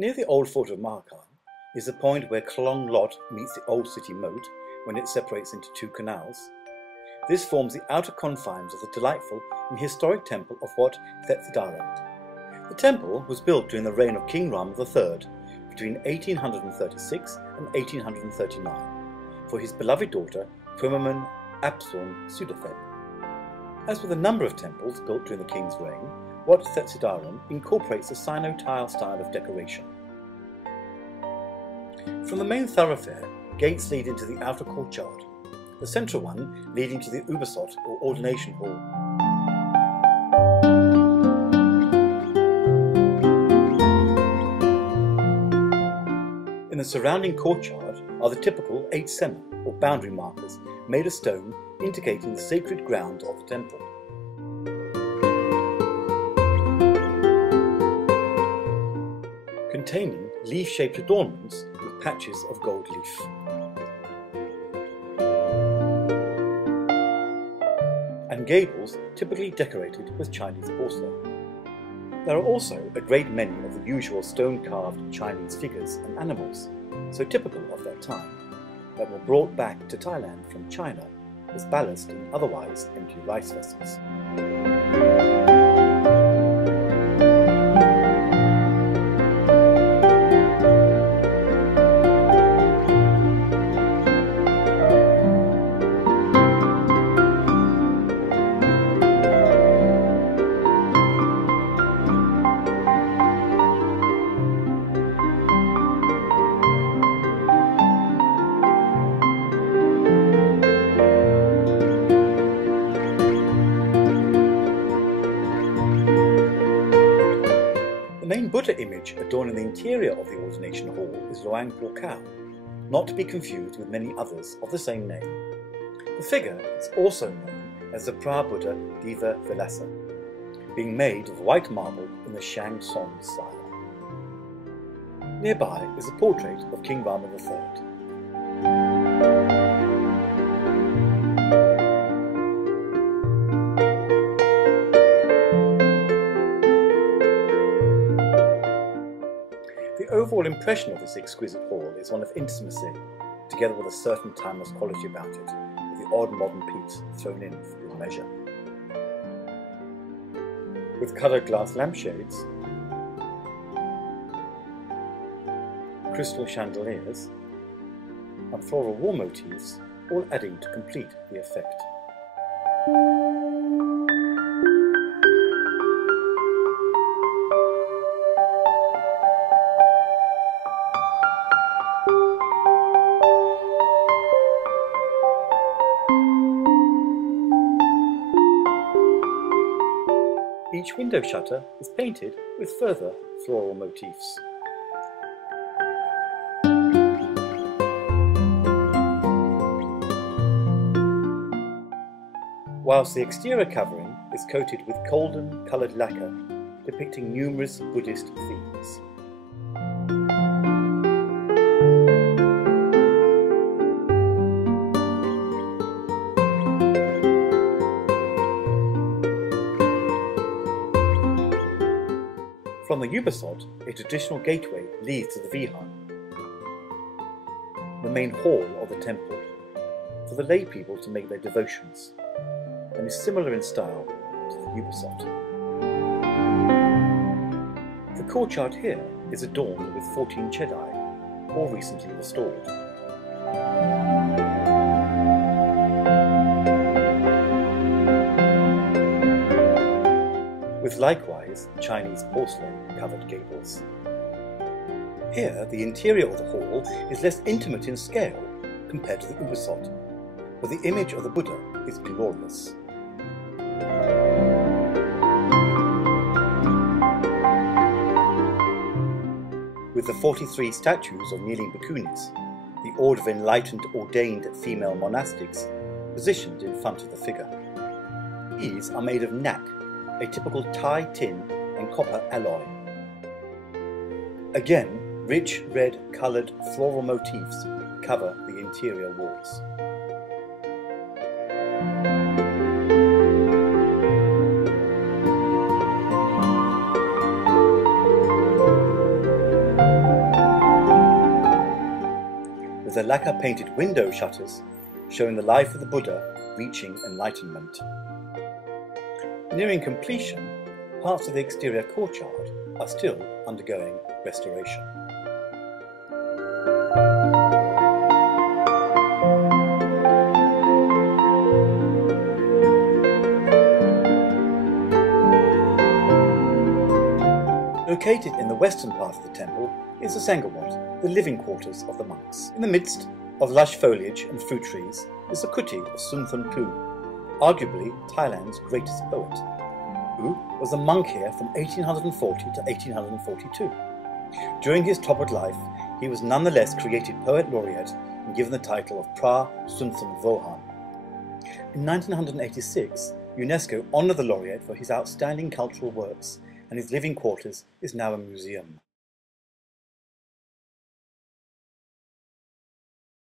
Near the old fort of Mahakarn is the point where Khlong Lot meets the old city moat when it separates into two canals. This forms the outer confines of the delightful and historic Temple of Wat Thepthidaram. The temple was built during the reign of King Rama III between 1836 and 1839 for his beloved daughter Primaman Apsorn Sudathet. As with a number of temples built during the king's reign, Wat Thepthidaram incorporates the Sino-Tile style of decoration. From the main thoroughfare, gates lead into the outer courtyard, the central one leading to the Ubasot or ordination hall. In the surrounding courtyard are the typical 8 sema or boundary markers made of stone indicating the sacred ground of the temple. Containing leaf-shaped adornments with patches of gold leaf. And gables typically decorated with Chinese porcelain. There are also a great many of the usual stone-carved Chinese figures and animals, so typical of that time, that were brought back to Thailand from China as ballast in otherwise empty rice vessels. The main Buddha image adorning the interior of the ordination hall is Luang Por Khao, not to be confused with many others of the same name. The figure is also known as the Pra-Buddha Diva Vilasa, being made of white marble in the Shang Song style. Nearby is a portrait of King Rama III. The overall impression of this exquisite hall is one of intimacy, together with a certain timeless quality about it, with the odd modern piece thrown in for good measure. With coloured glass lampshades, crystal chandeliers, and floral wall motifs, all adding to complete the effect. Each window shutter is painted with further floral motifs. Whilst the exterior covering is coated with golden coloured lacquer depicting numerous Buddhist themes. From the Ubasot, a traditional gateway leads to the Vihar, the main hall of the temple, for the lay people to make their devotions, and is similar in style to the Ubasot. The courtyard here is adorned with 14 chedai, all recently restored. With likewise Chinese porcelain covered gables. Here the interior of the hall is less intimate in scale compared to the Ubasot, but the image of the Buddha is glorious. With the 43 statues of kneeling bhikkhunis, the order of enlightened ordained female monastics, positioned in front of the figure. These are made of nak, a typical Thai tin and copper alloy. Again, rich red coloured floral motifs cover the interior walls. lacquer-painted window shutters showing the life of the Buddha reaching enlightenment. Nearing completion, parts of the exterior courtyard are still undergoing restoration. Located in the western part of the temple is the Wat, the living quarters of the monks. In the midst of lush foliage and fruit trees is the kuti of Sun Thun Pu, arguably Thailand's greatest poet. Pu was a monk here from 1840 to 1842. During his troubled life, he was nonetheless created Poet Laureate and given the title of Pra Sun Thun Vohan. In 1986, UNESCO honoured the laureate for his outstanding cultural works, and his living quarters is now a museum.